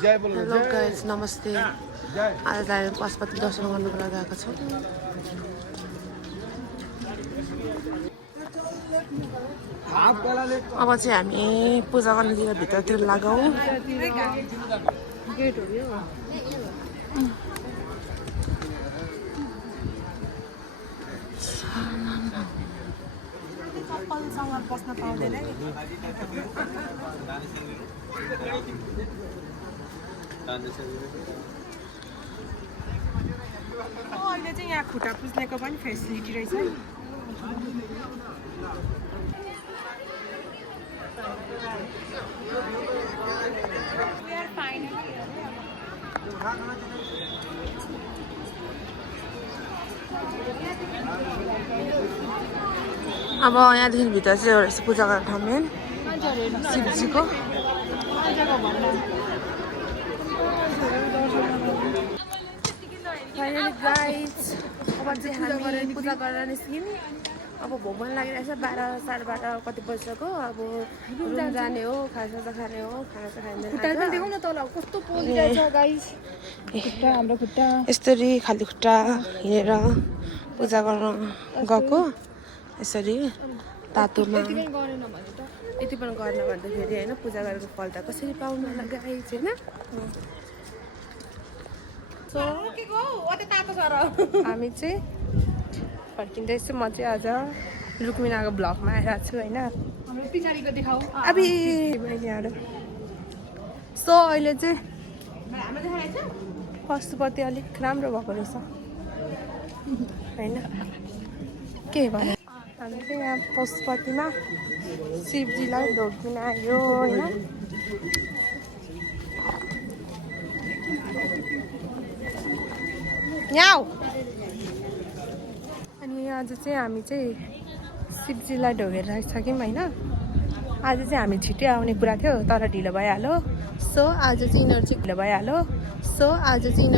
Hello guys नमस्ते। आज हामी पशुपति दर्शन गर्नुको लागि आएको छौँ। अब चाहिँ हामी पूजा गर्नुतिर भित्रतिर लगाऊ। चप्पलसँग बस्न पाउँदैन नि। अहिले चाहिँ यहाँ खुट्टा पुस्नेको पनि फेसिलिटी रहेछ। अब यहाँदेखि भित्र चाहिँ एउटा पूजा गर्ने ठाउँ मेन शिवजीको। फाइनली गाइज अब चाहिँ हामी पूजा गरेर निस्क्यौँ। अब भोक पनि लागिरहेछ। 12 साढे 12 कति बजिसक्यो। अब रुम जाने हो, खाजा खाने हो, खाना चाहिँ खाइँदैन। यसरी खाली खुट्टा हिँडेर पूजा गर्न गएको। यसरी तातोमा यति पनि गर्न भन्दाखेरि होइन पूजा गरेको फल त कसरी पाउनु होला गाइज होइन। हामी चाहिँ फर्किँदैछु। म चाहिँ आज रुक्मिनाको ब्लगमा आइरहेको छु होइन। पछाडिको देखाऊ अबि बहिनीहरू। सो अहिले चाहिँ पशुपति अलिक राम्रो भएको रहेछ होइन। के भयो हामी चाहिँ यहाँ पशुपतिमा शिवजीलाई ढोकिन आयो होइन। यहाँ अनि आज चाहिँ हामी चाहिँ शिवजीलाई ढोगेर राखिसक्यौँ होइन। आज चाहिँ हामी छिट्टै आउने कुरा थियो तर ढिलो भइहाल्यो। सो आज चाहिँ यिनीहरू चाहिँ ढिलो भइहाल्यो। सो आज चाहिँ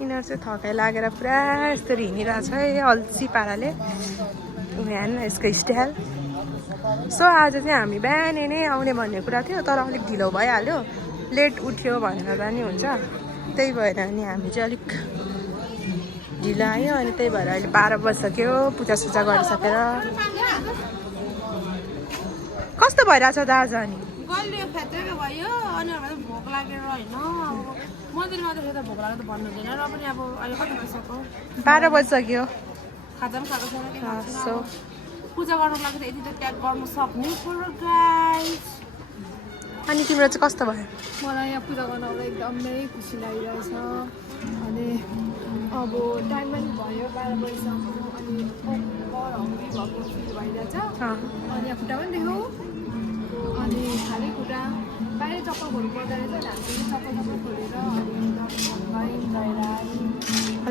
यिनीहरू चाहिँ थकाइ लागेर पुरा यस्तरी हिँडिरहेछ है अल्छी पाराले। हेर्न यसको स्टाइल। सो आज चाहिँ हामी बिहानै नै आउने भन्ने कुरा थियो तर अलिक ढिलो भइहाल्यो। लेट उठ्यो भनेर पनि हुन्छ। त्यही भएर अनि हामी चाहिँ अलिक ढिलो आयो। अनि त्यही भएर अहिले 12 बजिसक्यो पूजासुजा गरिसकेर। कस्तो भइरहेछ दाजु? अनि गल्लियो फ्यात्रेको भयो अनि भोक लागेर होइन। मन्दिरमा त भोक लाग्यो त भन्नु हुँदैन र पनि अब अहिले कति बजिसक्यो? 12 बजिसक्यो। खाजा पनि खाएको छैन। सो पूजा गर्नुको लागि त यति त त्याग गर्नु सक्ने कुरो गाइस। अनि तिम्रो चाहिँ कस्तो भयो? मलाई यहाँ पूजा गर्न एकदमै खुसी लागिरहेछ। अनि अब टाइम पनि भयो 12 बजीसम्म। अनि हङ्ग्री भएको फिल भइरहेछ। अनि यहाँ खुट्टा पनि देखाऊ। अनि खाली खुट्टा बाहिर चप्पल खोल्नु पर्दो रहेछ। हामी चप्पल खोलेर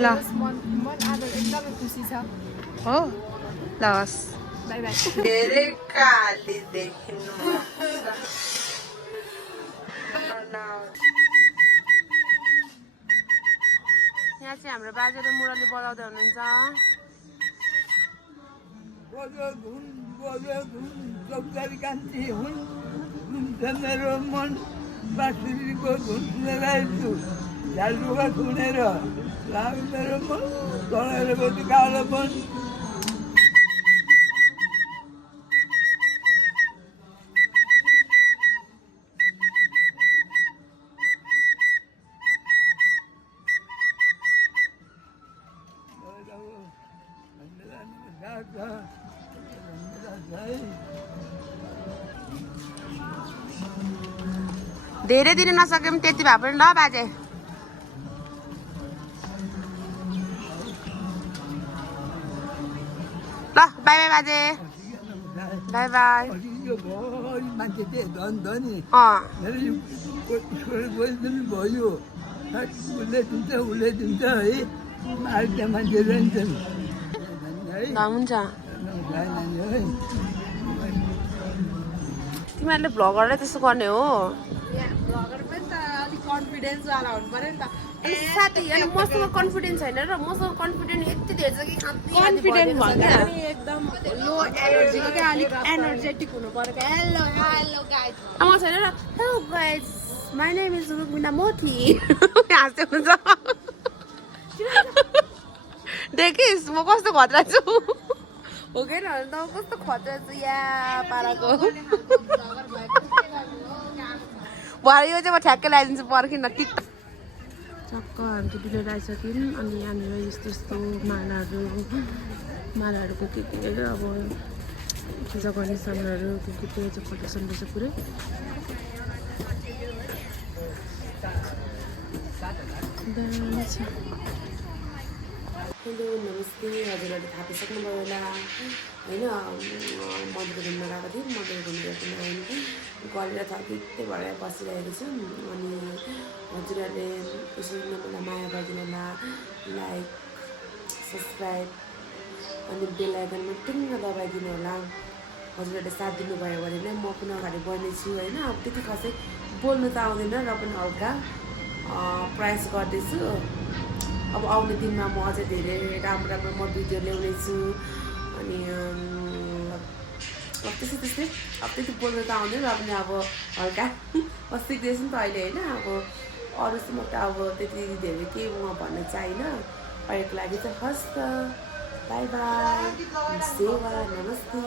ल मन आज एकदमै खुसी छ हो। ल हस् बाई बाई। धेरै काली देखिनु। यहाँ चाहिँ हाम्रो बाजेले मुरली बजाउँदै हुनुहुन्छ। मेरो मन बाँसुरीको धुन लगाइछु झालुका सुनेर लाग मेरो मन तलेर बसी कालो मन। धेरै दिन नसके पनि त्यति भए पनि ल बाजे। ल बाई बाई बाजे। By by. मान्छे के धनी भयो उसले दिन्छ है। अहिले मान्छे रहन्छन् हुन्छ। तिमीहरूले भ्लगरलाई त्यसो गर्ने हो? भ्लगर पनि त अलिक कन्फिडेन्सवाला हुनु पर्यो नि त अनि साथी अनि मसँग कन्फिडेन्स छैन र मसँग कन्फिडेन्स यति धेरै छ कि कन्फिडेन्ट भयो क्या अनि एकदम लो एनर्जीको क्या अलिक एनर्जेटिक हुनु पर्यो क्या हेलो हेलो गाइज म छैन र hello guys my name is Rukmina Moti हाँस्दै हुन्छ देखिस् म कस्तो खतरा छु हो कि न त कस्तो खतरा छ या पाराको भरे यो चाहिँ म ठ्याक्कै लगाइदिन्छु पर्खिन टिक चक्क हामी त बिलो लगाइसक्यौँ अनि यहाँनिर यस्तो यस्तो मालाहरूको के अब पूजा गर्ने सामानहरू के त्यही चाहिँ कलेक्सन रहेछ पुरै दामी छ हेलो नमस्ते हजुरहरूले थाहा पाइसक्नुभयो होला होइन मन्दिर घुम्न गएको थिएँ मन्दिर घुमेर गलेर थपित्तै भएर बसिरहेको छु अनि हजुरहरूले यसरी नै मलाई माया गरिदिनु होला लाइक सब्सक्राइब अनि बेल आइकनमा टुङ्ग दबाइदिनु होला हजुरहरूले साथ दिनुभयो भने नै म पनि अगाडि बढ्नेछु होइन अब त्यति खासै बोल्नु त आउँदैन र पनि हल्का प्रयास गर्दैछु अब आउने दिनमा म अझै धेरै राम्रो म भिडियो ल्याउनेछु अनि अब त्यस्तै अब त्यति बोल्नु त आउँदैन र पनि अब हल्का सिक्दैछु नि त अहिले होइन अब अरूसँग त अब त्यति धेरै केही म भन्न चाहिनँ अहिलेको लागि चाहिँ हस् त बाई बाई सेवा नमस्ते